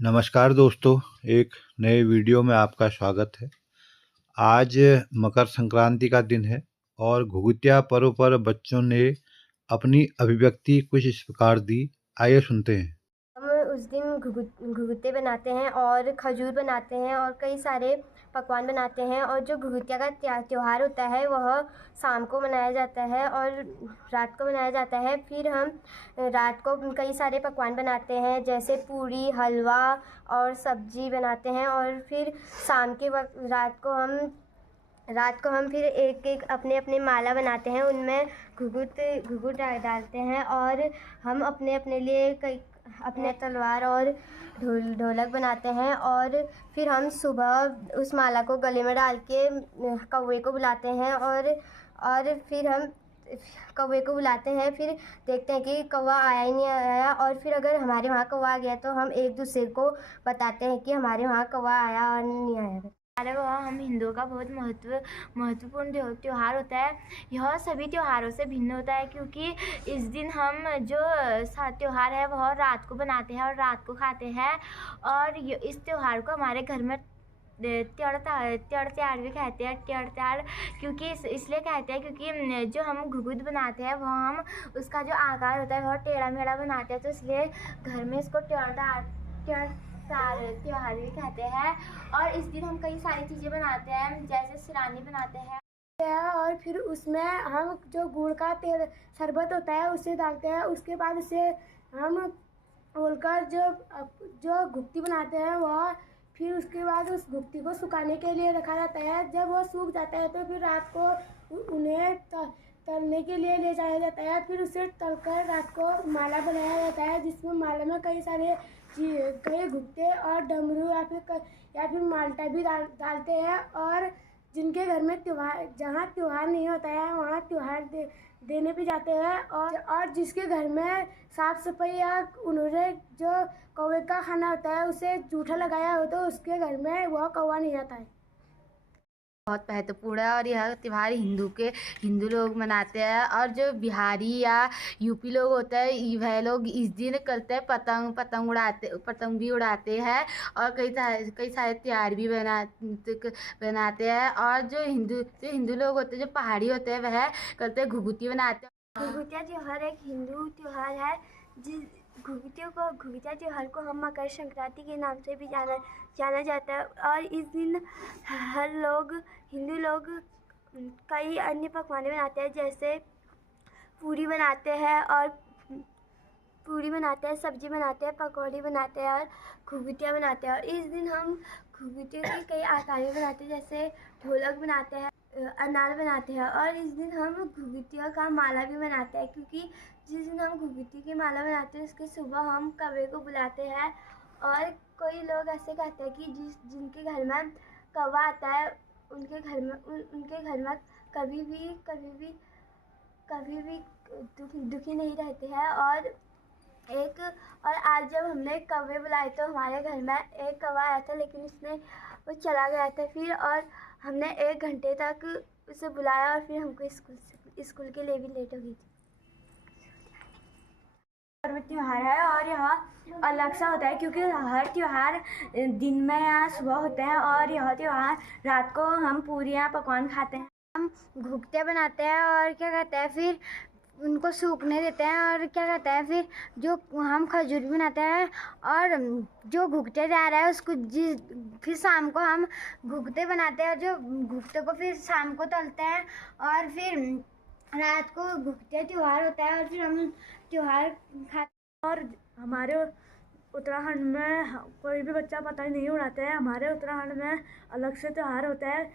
नमस्कार दोस्तों, एक नए वीडियो में आपका स्वागत है। आज मकर संक्रांति का दिन है और घुघुतिया पर्व पर बच्चों ने अपनी अभिव्यक्ति कुछ इस प्रकार दी। आइए सुनते हैं। हम उस दिन घुघुते बनाते हैं और खजूर बनाते हैं और कई सारे पकवान बनाते हैं। और जो घुघुतिया का त्यौहार होता है वह शाम को मनाया जाता है और रात को मनाया जाता है। फिर हम रात को कई सारे पकवान बनाते हैं, जैसे पूरी, हलवा और सब्जी बनाते हैं। और फिर शाम के वक्त रात को हम फिर एक एक अपने अपने माला बनाते हैं, उनमें घुघुट डालते हैं। और हम अपने अपने लिए कई अपने तलवार और ढोलक बनाते हैं। और फिर हम सुबह उस माला को गले में डाल के कौवे को बुलाते हैं। और फिर हम कौवे को बुलाते हैं, फिर देखते हैं कि कौवा आया ही नहीं आया। और फिर अगर हमारे वहाँ कौवा आ गया तो हम एक दूसरे को बताते हैं कि हमारे वहाँ कौवा आया और नहीं आया। वह हम हिंदुओं का बहुत महत्वपूर्ण त्यौहार होता है। यह सभी त्योहारों से भिन्न होता है क्योंकि इस दिन हम जो त्यौहार है वह रात को बनाते हैं और रात को खाते हैं। और इस त्यौहार को हमारे घर में त्यौड़ त्यार भी कहते हैं। त्यौड़ त्यार क्योंकि इसलिए कहते हैं क्योंकि जो हम घुघुत बनाते हैं वह हम उसका जो आकार होता है वह टेढ़ा मेढ़ा बनाते हैं, तो इसलिए घर में इसको त्योहार भी कहते हैं। और इस दिन हम कई सारी चीज़ें बनाते हैं, जैसे सिरानी बनाते हैं और फिर उसमें हम जो गुड़ का तेल शरबत होता है उसे डालते हैं। उसके बाद उसे हम घोलकर जो घुघुती बनाते हैं वह फिर उसके बाद उस घुघुती को सुखाने के लिए रखा जाता है। जब वह सूख जाता है तो फिर रात को उन्हें तलने के लिए ले जाया जाता है। फिर उसे तलकर रात को माला बनाया जाता है, जिसमें माला में कई घुघुते और डमरू या फिर माल्टा भी डालते हैं। और जिनके घर में जहाँ त्योहार नहीं होता है वहाँ त्योहार देने भी जाते हैं। और जिसके घर में साफ सफाई या उन्होंने जो कौवे का खाना होता है उसे जूठा लगाया हो तो उसके घर में वह कौवा नहीं आता है। बहुत महत्वपूर्ण है और यह त्यौहार हिंदू लोग मनाते हैं। और जो बिहारी या यूपी लोग होते हैं वह लोग इस दिन करते हैं पतंग भी उड़ाते हैं और कई सारे त्यौहार भी बनाते हैं। और जो हिंदू लोग होते हैं, जो पहाड़ी होते हैं, वह करते हैं घुघुती बनाते हैं। घुघुतिया त्यौहार एक हिंदू त्यौहार है। घुघुतिया त्यौहार को हम मकर संक्रांति के नाम से भी जाना जाता है। और इस दिन हिंदू लोग कई अन्य पकवान बनाते हैं, जैसे पूरी बनाते हैं, सब्जी बनाते हैं, पकौड़ी बनाते हैं और घुघुतिया बनाते हैं। और इस दिन हम घुघुतियों की कई आकारें बनाते हैं, जैसे ढोलक बनाते हैं, अनार बनाते हैं। और इस दिन हम घुघुतियों का माला भी बनाते हैं, क्योंकि जिस दिन हम घुघुती की माला बनाते हैं उसके सुबह हम कौवे को बुलाते हैं। और कोई लोग ऐसे कहते हैं कि जिनके घर में कौवा आता है उनके घर में कभी भी दुखी नहीं रहते हैं। और आज जब हमने कौवे बुलाए तो हमारे घर में एक कौवा आया था, लेकिन वो चला गया था। फिर और हमने 1 घंटे तक उसे बुलाया और फिर हमको स्कूल के लिए भी लेट हो गई थी। पर्व त्यौहार है और यह अलग सा होता है क्योंकि हर त्यौहार दिन में या सुबह होते हैं और यह त्यौहार रात को हम पूरियाँ पकवान खाते हैं। हम घुघुतिया बनाते हैं और क्या कहते हैं, फिर उनको सूखने देते हैं। और क्या कहते हैं, फिर जो हम खजूर भी बनाते हैं और जो घुघुतिया जा रहा है उसको फिर शाम को हम घुघुते बनाते हैं और जो घुघुते को फिर शाम को तलते हैं। और फिर रात को घुघुतिया त्यौहार होता है और फिर हम त्यौहार खाते। और हमारे उत्तराखंड में कोई भी बच्चा पतंग नहीं उड़ाते हैं। हमारे उत्तराखंड में अलग से त्यौहार होता है।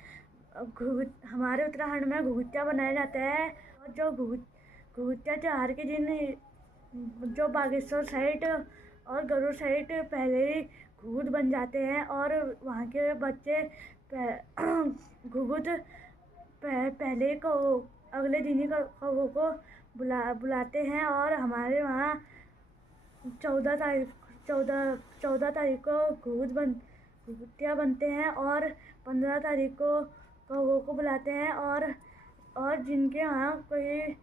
हमारे उत्तराखंड में घुघुतिया बनाए जाते हैं। और जो घुघुतिया त्यौहार के दिन जो बागेश्वर साइड और गरुड़ साइड पहले ही घुघुत बन जाते हैं और वहाँ के बच्चे घुघुत पहले को अगले दिन ही कौवों को बुलाते हैं। और हमारे वहाँ 14 तारीख को घुघुतिया बनते हैं और 15 तारीख को कौवों को बुलाते हैं। और जिनके यहाँ कोई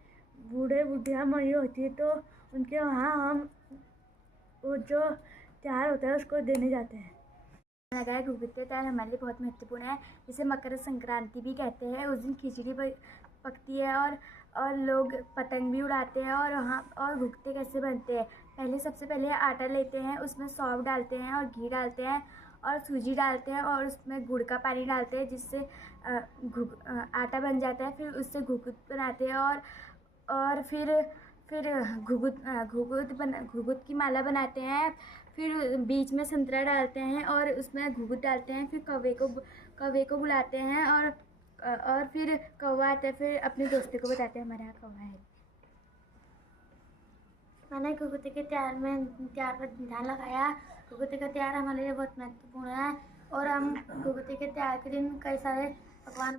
बूढ़े बुढ़िया मरी होती है तो उनके वहाँ हम वो जो त्यौहार होता है उसको देने जाते हैं। लगा है घुघुत्ते त्यौहार हमारे लिए बहुत महत्वपूर्ण है, जिसे मकर संक्रांति भी कहते हैं। उस दिन खिचड़ी पकती है और लोग पतंग भी उड़ाते हैं। और घुघुत्ते कैसे बनते हैं, सबसे पहले आटा लेते हैं, उसमें सौंफ डालते हैं और घी डालते हैं और सूजी डालते हैं और उसमें गुड़ का पानी डालते हैं, जिससे आटा बन जाता है। फिर उससे घुघुत बनाते हैं और फिर घुघुत की माला बनाते हैं। फिर बीच में संतरा डालते हैं और उसमें घुघुत डालते हैं। फिर कौवे को बुलाते हैं और फिर कौवा आता है, फिर अपने दोस्तों को बताते हैं हमारे यहाँ कौवा है। मैंने घुघुती के त्यौहार पर ध्यान लगाया। घुघुती का त्यौहार हमारे लिए बहुत महत्वपूर्ण है और हम घुघुती के त्यौहार के दिन कई सारे पकवान